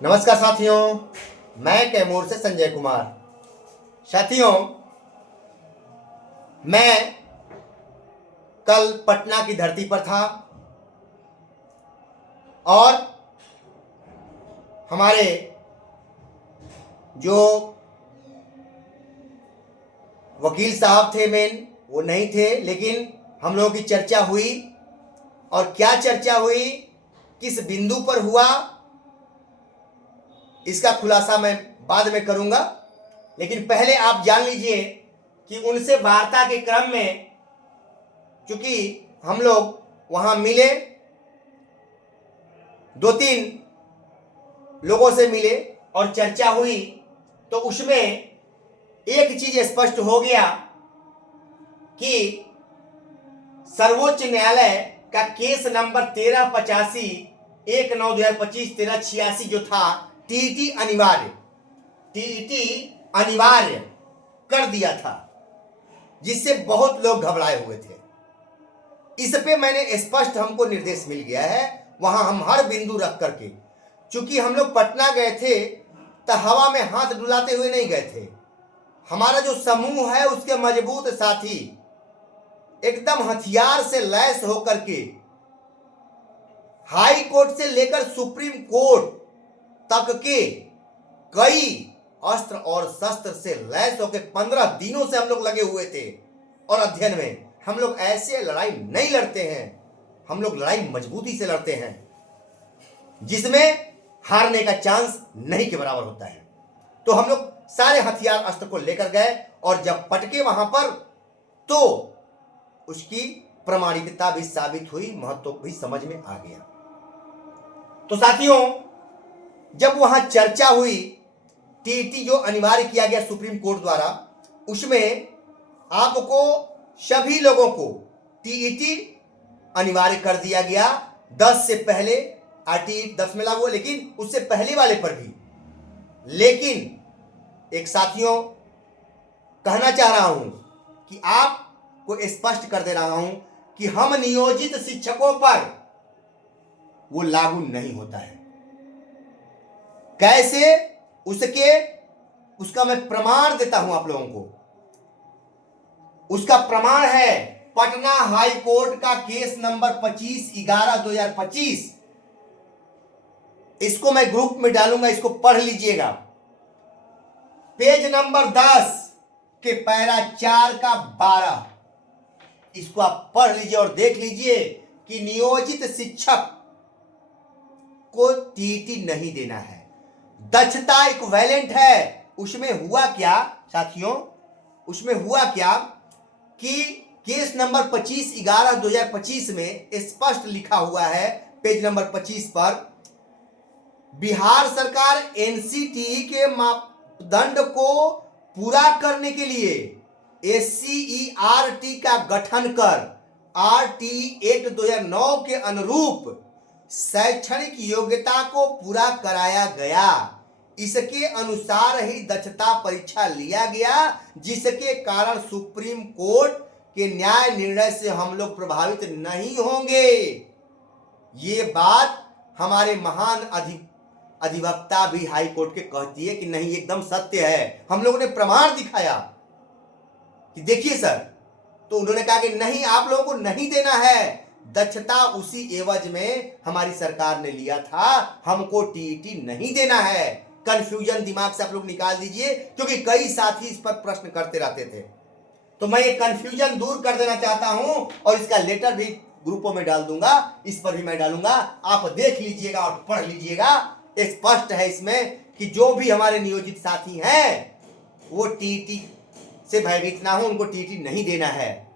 नमस्कार साथियों, मैं कैमूर से संजय कुमार। साथियों, मैं कल पटना की धरती पर था और हमारे जो वकील साहब थे मेन वो नहीं थे, लेकिन हम लोगों की चर्चा हुई। और क्या चर्चा हुई, किस बिंदु पर हुआ, इसका खुलासा मैं बाद में करूंगा। लेकिन पहले आप जान लीजिए कि उनसे वार्ता के क्रम में चूंकि हम लोग वहां मिले, 2-3 लोगों से मिले और चर्चा हुई, तो उसमें एक चीज स्पष्ट हो गया कि सर्वोच्च न्यायालय का केस नंबर 1385 1/9/2025 1386 जो था, टीईटी अनिवार्य कर दिया था, जिससे बहुत लोग घबराए हुए थे। इस पे मैंने स्पष्ट हमको निर्देश मिल गया है, वहां हम हर बिंदु रख करके, चूंकि हम लोग पटना गए थे तो हवा में हाथ डुलाते हुए नहीं गए थे। हमारा जो समूह है उसके मजबूत साथी एकदम हथियार से लैस होकर के हाई कोर्ट से लेकर सुप्रीम कोर्ट तक के कई अस्त्र और शस्त्र से लैस होकर 15 दिनों से हम लोग लगे हुए थे। और अध्ययन में हम लोग ऐसे लड़ाई नहीं लड़ते हैं, हम लोग लड़ाई मजबूती से लड़ते हैं, जिसमें हारने का चांस नहीं के बराबर होता है। तो हम लोग सारे हथियार अस्त्र को लेकर गए और जब पटके वहां पर तो उसकी प्रामाणिकता भी साबित हुई, महत्व भी समझ में आ गया। तो साथियों, जब वहां चर्चा हुई, टीईटी जो अनिवार्य किया गया सुप्रीम कोर्ट द्वारा, उसमें आपको सभी लोगों को टीईटी अनिवार्य कर दिया गया। 10 से पहले आरटीई 10 में लागू हुआ, लेकिन उससे पहले वाले पर भी। लेकिन एक साथियों कहना चाह रहा हूं कि आपको स्पष्ट कर दे रहा हूं कि हम नियोजित शिक्षकों पर वो लागू नहीं होता है। कैसे, उसका मैं प्रमाण देता हूं आप लोगों को। उसका प्रमाण है पटना हाई कोर्ट का केस नंबर 25/11/2025। इसको मैं ग्रुप में डालूंगा, इसको पढ़ लीजिएगा। पेज नंबर 10 के पैरा 4 का 12, इसको आप पढ़ लीजिए और देख लीजिए कि नियोजित शिक्षक को टीईटी नहीं देना है। दक्षता इक्विवेलेंट है। उसमें हुआ क्या साथियों, उसमें हुआ क्या कि केस नंबर 25/11/2025 में स्पष्ट लिखा हुआ है, पेज नंबर 25 पर, बिहार सरकार एनसीटीई के मापदंड को पूरा करने के लिए एससीईआरटी का गठन कर आरटीई एक्ट 2009 के अनुरूप शैक्षणिक योग्यता को पूरा कराया गया। इसके अनुसार ही दक्षता परीक्षा लिया गया, जिसके कारण सुप्रीम कोर्ट के न्याय निर्णय से हम लोग प्रभावित नहीं होंगे। ये बात हमारे महान अधिवक्ता भी हाई कोर्ट के कहती है कि नहीं, एकदम सत्य है। हम लोगों ने प्रमाण दिखाया कि देखिए सर, तो उन्होंने कहा कि नहीं, आप लोगों को नहीं देना है। दक्षता उसी एवज में हमारी सरकार ने लिया था, हमको टीईटी नहीं देना है। कंफ्यूजन दिमाग से आप लोग निकाल दीजिए, क्योंकि कई साथी इस पर प्रश्न करते रहते थे। तो मैं ये कंफ्यूजन दूर कर देना चाहता हूं और इसका लेटर भी ग्रुपों में डाल दूंगा, इस पर भी मैं डालूंगा। आप देख लीजिएगा और पढ़ लीजिएगा। स्पष्ट है इसमें कि जो भी हमारे नियोजित साथी हैं वो टीईटी से भयभीत ना हो, उनको टीईटी नहीं देना है।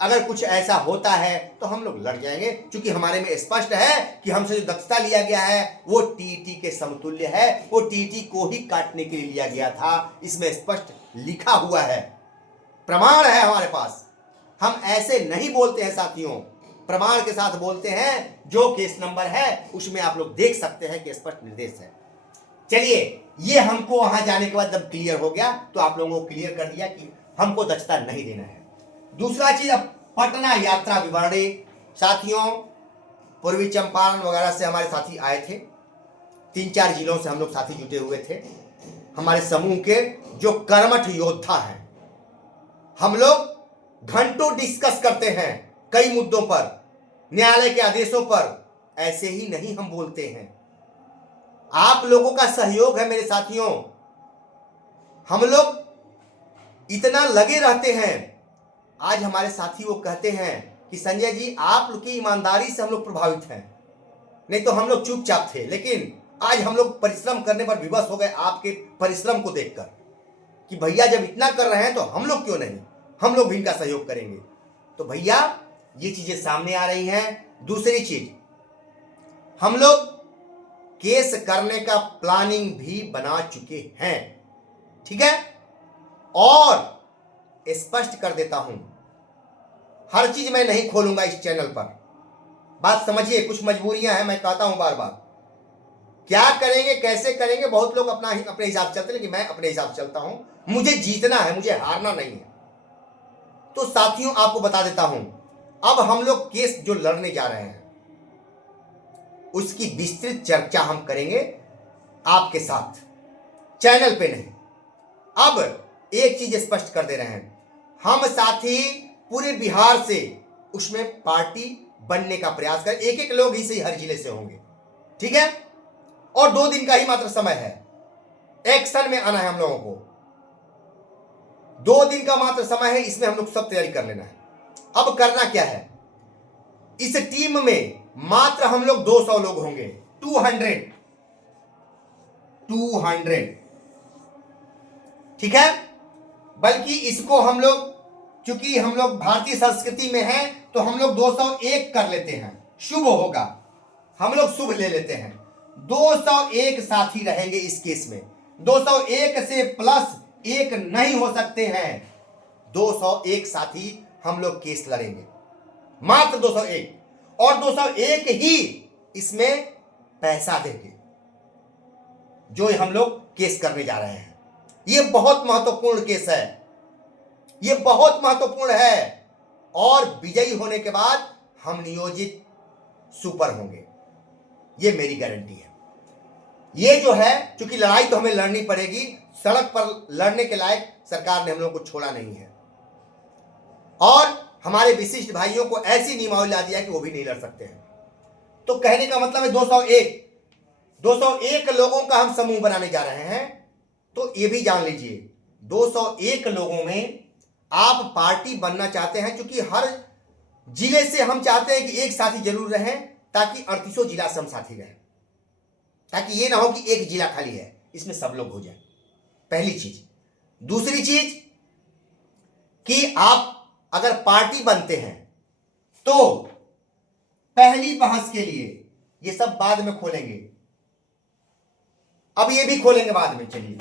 अगर कुछ ऐसा होता है तो हम लोग लड़ जाएंगे, क्योंकि हमारे में स्पष्ट है कि हमसे जो दक्षता लिया गया है वो टीईटी के समतुल्य है, वो टीईटी को ही काटने के लिए लिया गया था। इसमें स्पष्ट लिखा हुआ है, प्रमाण है हमारे पास। हम ऐसे नहीं बोलते हैं साथियों, प्रमाण के साथ बोलते हैं। जो केस नंबर है उसमें आप लोग देख सकते हैं कि स्पष्ट निर्देश है। चलिए, ये हमको वहां जाने के बाद जब क्लियर हो गया तो आप लोगों को क्लियर कर दिया कि हमको दक्षता नहीं देना है। दूसरा चीज, अब पटना यात्रा विवरणी। साथियों, पूर्वी चंपारण वगैरह से हमारे साथी आए थे, 3-4 जिलों से हम लोग साथी जुटे हुए थे, हमारे समूह के जो कर्मठ योद्धा हैं। हम लोग घंटों डिस्कस करते हैं कई मुद्दों पर, न्यायालय के आदेशों पर। ऐसे ही नहीं हम बोलते हैं, आप लोगों का सहयोग है मेरे साथियों। हम लोग इतना लगे रहते हैं। आज हमारे साथी वो कहते हैं कि संजय जी आपकी ईमानदारी से हम लोग प्रभावित हैं, नहीं तो हम लोग चुपचाप थे, लेकिन आज हम लोग परिश्रम करने पर विवश हो गए आपके परिश्रम को देखकर कि भैया जब इतना कर रहे हैं तो हम लोग क्यों नहीं, हम लोग भी इनका सहयोग करेंगे। तो भैया ये चीजें सामने आ रही हैं। दूसरी चीज, हम लोग केस करने का प्लानिंग भी बना चुके हैं, ठीक है। और स्पष्ट कर देता हूं, हर चीज मैं नहीं खोलूंगा इस चैनल पर, बात समझिए, कुछ मजबूरियां हैं, मैं कहता हूं बार बार। क्या करेंगे कैसे करेंगे बहुत लोग अपने हिसाब से चलते हैं, लेकिन मैं अपने हिसाब से चलता हूं। मुझे जीतना है, मुझे हारना नहीं है। तो साथियों आपको बता देता हूं, अब हम लोग केस जो लड़ने जा रहे हैं उसकी विस्तृत चर्चा हम करेंगे आपके साथ, चैनल पे नहीं। अब एक चीज स्पष्ट कर दे रहे हैं, हम साथी पूरे बिहार से उसमें पार्टी बनने का प्रयास करें। एक एक लोग ही सही हर जिले से होंगे, ठीक है। और 2 दिन का ही मात्र समय है, एक्शन में आना है हम लोगों को। 2 दिन का मात्र समय है, इसमें हम लोग सब तैयारी कर लेना है। अब करना क्या है, इस टीम में मात्र हम लोग 200 लोग होंगे, 200, ठीक है। बल्कि इसको हम लोग, क्योंकि हम लोग भारतीय संस्कृति में हैं, तो हम लोग 201 कर लेते हैं, शुभ होगा, हम लोग शुभ ले लेते हैं। 201 साथी रहेंगे इस केस में, 201 से प्लस 1 नहीं हो सकते हैं। 201 साथी हम लोग केस लड़ेंगे, मात्र 201, और 201 ही इसमें पैसा देंगे जो हम लोग केस करने जा रहे हैं। यह बहुत महत्वपूर्ण केस है, यह बहुत महत्वपूर्ण है। और विजयी होने के बाद हम नियोजित सुपर होंगे, यह मेरी गारंटी है। यह जो है, क्योंकि लड़ाई तो हमें लड़नी पड़ेगी, सड़क पर लड़ने के लायक सरकार ने हम लोग को छोड़ा नहीं है। और हमारे विशिष्ट भाइयों को ऐसी नियमावली ला दिया कि वो भी नहीं लड़ सकते हैं। तो कहने का मतलब है 201 लोगों का हम समूह बनाने जा रहे हैं। तो ये भी जान लीजिए, 201 लोगों में आप पार्टी बनना चाहते हैं, क्योंकि हर जिले से हम चाहते हैं कि एक साथी जरूर रहें, ताकि 38 जिला से हम साथी रहें, ताकि ये ना हो कि एक जिला खाली है, इसमें सब लोग हो जाए, पहली चीज। दूसरी चीज कि आप अगर पार्टी बनते हैं तो पहली बहस के लिए, ये सब बाद में खोलेंगे, अब ये भी खोलेंगे बाद में, चलिए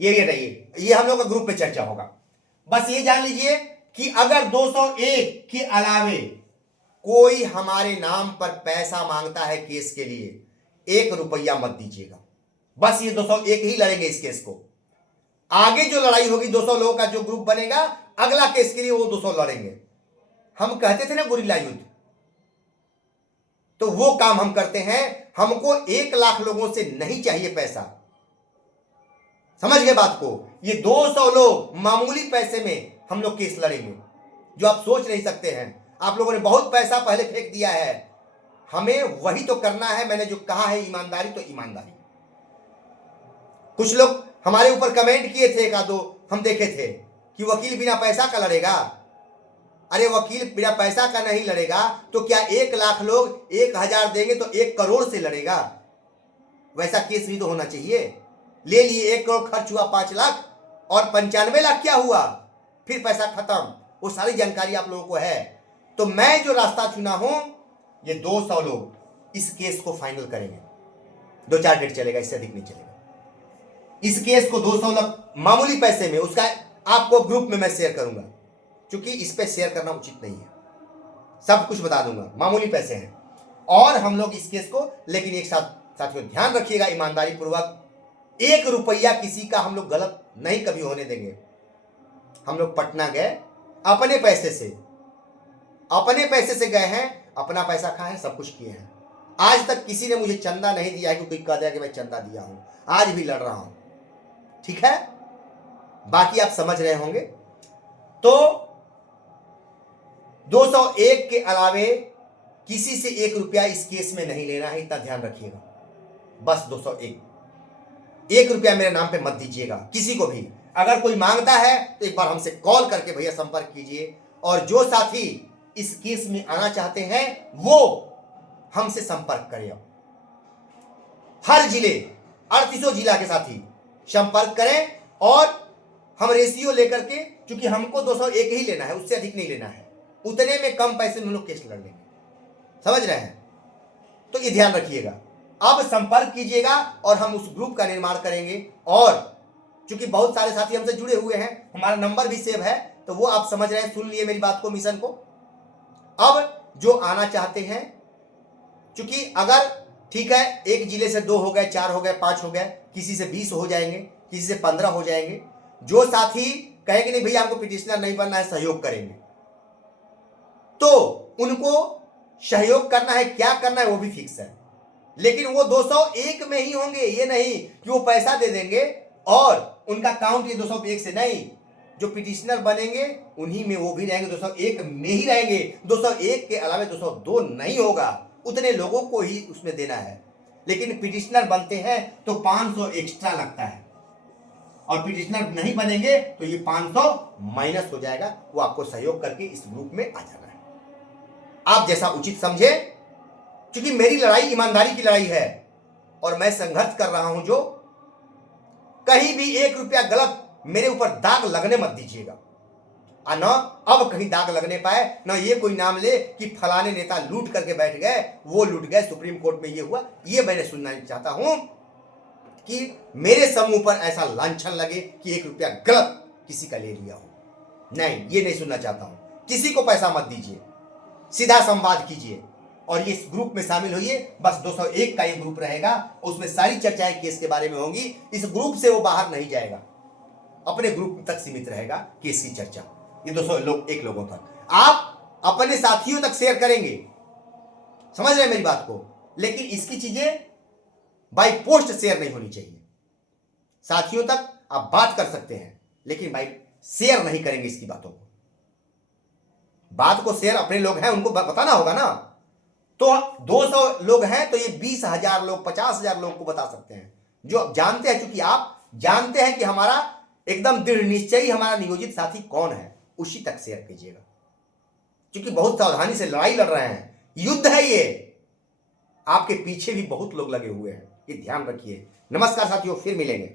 ये रहिए, ये हम लोग का ग्रुप में चर्चा होगा। बस ये जान लीजिए कि अगर 201 के अलावे कोई हमारे नाम पर पैसा मांगता है केस के लिए, 1 रुपया मत दीजिएगा। बस ये 201 ही लड़ेंगे इस केस को। आगे जो लड़ाई होगी, 200 लोगों का जो ग्रुप बनेगा, अगला केस के लिए वो 200 लड़ेंगे। हम कहते थे ना गुरिल्ला युद्ध, तो वो काम हम करते हैं। हमको 1 लाख लोगों से नहीं चाहिए पैसा, समझ गए बात को। ये 200 लोग मामूली पैसे में हम लोग केस लड़ेंगे, जो आप सोच नहीं सकते हैं। आप लोगों ने बहुत पैसा पहले फेंक दिया है, हमें वही तो करना है। मैंने जो कहा है ईमानदारी, तो ईमानदारी। कुछ लोग हमारे ऊपर कमेंट किए थे, 1-2 हम देखे थे कि वकील बिना पैसा का लड़ेगा। अरे वकील बिना पैसा का नहीं लड़ेगा तो क्या 1 लाख लोग 1000 देंगे तो 1 करोड़ से लड़ेगा? वैसा केस भी तो होना चाहिए। ले लिए 1 करोड़, खर्च हुआ 5 लाख, और 95 लाख क्या हुआ, फिर पैसा खत्म। वो सारी जानकारी आप लोगों को है। तो मैं जो रास्ता चुना हूं, ये 200 लोग इस केस को फाइनल करेंगे। 2-4 डेट चलेगा, इससे अधिक नहीं चलेगा। इस केस को 200 लोग मामूली पैसे में, उसका आपको ग्रुप में मैं शेयर करूंगा, क्योंकि इस पे शेयर करना उचित नहीं है। सब कुछ बता दूंगा, मामूली पैसे हैं। और हम लोग इस केस को, लेकिन एक साथ साथियों ध्यान रखिएगा, ईमानदारी पूर्वक 1 रुपया किसी का हम लोग गलत नहीं कभी होने देंगे। हम लोग पटना गए अपने पैसे से गए हैं, अपना पैसा खाए हैं, सब कुछ किए हैं। आज तक किसी ने मुझे चंदा नहीं दिया है कि कोई कह दिया कि मैं चंदा दिया हूं, आज भी लड़ रहा हूं। ठीक है, बाकी आप समझ रहे होंगे। तो 201 के अलावे किसी से 1 रुपया इस केस में नहीं लेना है, इतना ध्यान रखिएगा। बस 201, 1 रुपया मेरे नाम पे मत दीजिएगा किसी को भी। अगर कोई मांगता है तो एक बार हमसे कॉल करके भैया संपर्क कीजिए, और जो साथी इस केस में आना चाहते हैं वो हमसे संपर्क करें। हर जिले 38 जिला के साथी संपर्क करें, और हम रेशियो लेकर के, क्योंकि हमको 201 ही लेना है, उससे अधिक नहीं लेना है, उतने में कम पैसे में हम लोग केस लड़ लेंगे। समझ रहे हैं? तो ये ध्यान रखिएगा। अब संपर्क कीजिएगा और हम उस ग्रुप का निर्माण करेंगे। और चूंकि बहुत सारे साथी हमसे जुड़े हुए हैं, हमारा नंबर भी सेव है, तो वो आप समझ रहे हैं, सुन लिए मेरी बात को, मिशन को। अब जो आना चाहते हैं, चूंकि अगर ठीक है 1 जिले से 2 हो गए, 4 हो गए, 5 हो गए, किसी से 20 हो जाएंगे, किसी से 15 हो जाएंगे। जो साथी कहेंगे नहीं भैया हमको पिटिशनर नहीं बनना है, सहयोग करेंगे, तो उनको सहयोग करना है, क्या करना है वो भी फिक्स है। लेकिन वो 201 में ही होंगे, ये नहीं कि वो पैसा दे देंगे और उनका काउंट ये 201 से नहीं। जो पिटिशनर बनेंगे उन्हीं में वो भी रहेंगे, 201 में ही रहेंगे। 201 के अलावा 202 नहीं होगा, उतने लोगों को ही उसमें देना है। लेकिन पिटिशनर बनते हैं तो 500 एक्स्ट्रा लगता है, और पिटिशनर नहीं बनेंगे तो ये 500 माइनस हो जाएगा। वो आपको सहयोग करके इस ग्रुप में आ जाना है, आप जैसा उचित समझे। क्योंकि मेरी लड़ाई ईमानदारी की लड़ाई है, और मैं संघर्ष कर रहा हूं। जो कहीं भी 1 रुपया गलत मेरे ऊपर दाग लगने मत दीजिएगा, और न अब कहीं दाग लगने पाए, न ये कोई नाम ले कि फलाने नेता लूट करके बैठ गए, वो लूट गए, सुप्रीम कोर्ट में ये हुआ। ये मैंने सुनना नहीं चाहता हूं कि मेरे समूह पर ऐसा लांछन लगे कि 1 रुपया गलत किसी का ले लिया हो। नहीं, ये नहीं सुनना चाहता हूं। किसी को पैसा मत दीजिए, सीधा संवाद कीजिए और ये इस ग्रुप में शामिल होइए। बस 201 का ये ग्रुप रहेगा, उसमें सारी चर्चाएं केस के बारे में होंगी। इस ग्रुप से वो बाहर नहीं जाएगा, अपने ग्रुप तक सीमित रहेगा केस की चर्चा। ये 201 लोगों तक, आप अपने साथियों तक शेयर करेंगे, समझ रहे हैं मेरी बात को। लेकिन इसकी चीजें बाय पोस्ट शेयर नहीं होनी चाहिए। साथियों तक आप बात कर सकते हैं, लेकिन भाई शेयर नहीं करेंगे इसकी बातों को। बात को शेयर अपने लोग हैं उनको बताना होगा ना। तो 200 लोग हैं तो ये 20,000 लोग, 50,000 लोग को बता सकते हैं, जो जानते हैं। चूंकि आप जानते हैं कि हमारा एकदम दृढ़ निश्चयी हमारा नियोजित साथी कौन है, उसी तक शेयर कीजिएगा। क्योंकि बहुत सावधानी से लड़ाई लड़ रहे हैं, युद्ध है ये, आपके पीछे भी बहुत लोग लगे हुए हैं, ये ध्यान रखिए। नमस्कार साथियों, फिर मिलेंगे।